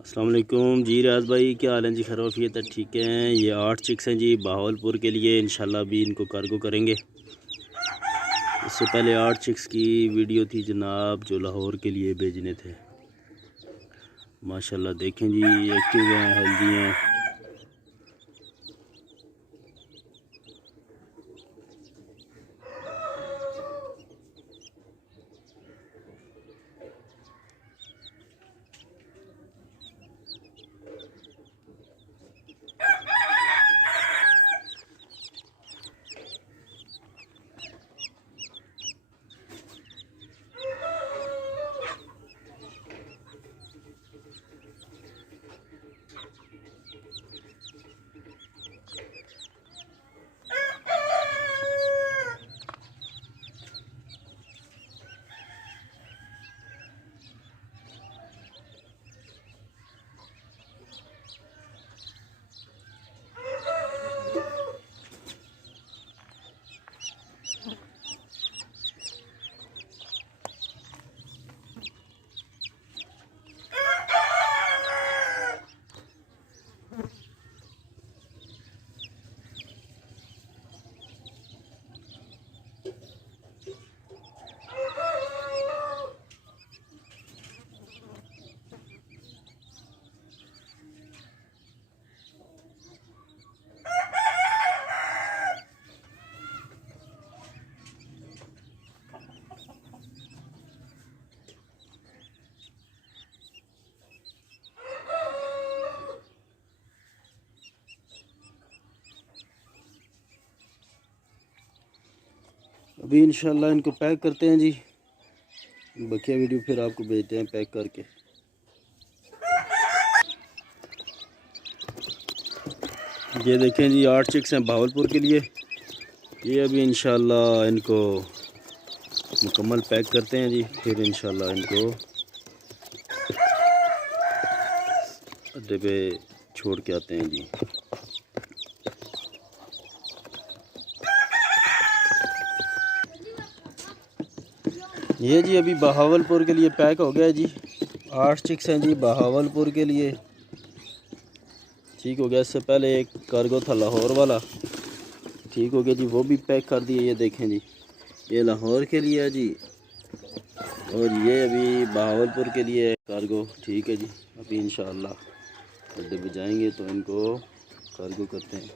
अस्सलाम वालेकुम जी। रियाज भाई क्या हाल है जी? खैरियत है? ठीक है। ये 8 चिक्स हैं जी बहावलपुर के लिए। इंशाल्लाह अभी इनको कार्गो करेंगे। इससे पहले 8 चिक्स की वीडियो थी जनाब जो लाहौर के लिए भेजने थे। माशाल्लाह देखें जी, एक्टिव हैं, हेल्दी हैं। अभी इंशाल्लाह इनको पैक करते हैं जी। बकिया वीडियो फिर आपको भेजते हैं पैक करके। ये देखें जी 8 चिक्स हैं बहावलपुर के लिए। ये अभी इंशाल्लाह इनको मुकम्मल पैक करते हैं जी, फिर इंशाल्लाह इनको अड्डे पे छोड़ के आते हैं जी। ये जी अभी बहावलपुर के लिए पैक हो गया जी। 8 चिक्स हैं जी बहावलपुर के लिए। ठीक हो गया। इससे पहले एक कार्गो था लाहौर वाला, ठीक हो गया जी, वो भी पैक कर दिए। ये देखें जी, ये लाहौर के लिए है जी, और ये अभी बहावलपुर के लिए कार्गो। ठीक है जी। अभी इंशाअल्लाह अड्डे पे जाएंगे तो इनको कार्गो करते हैं।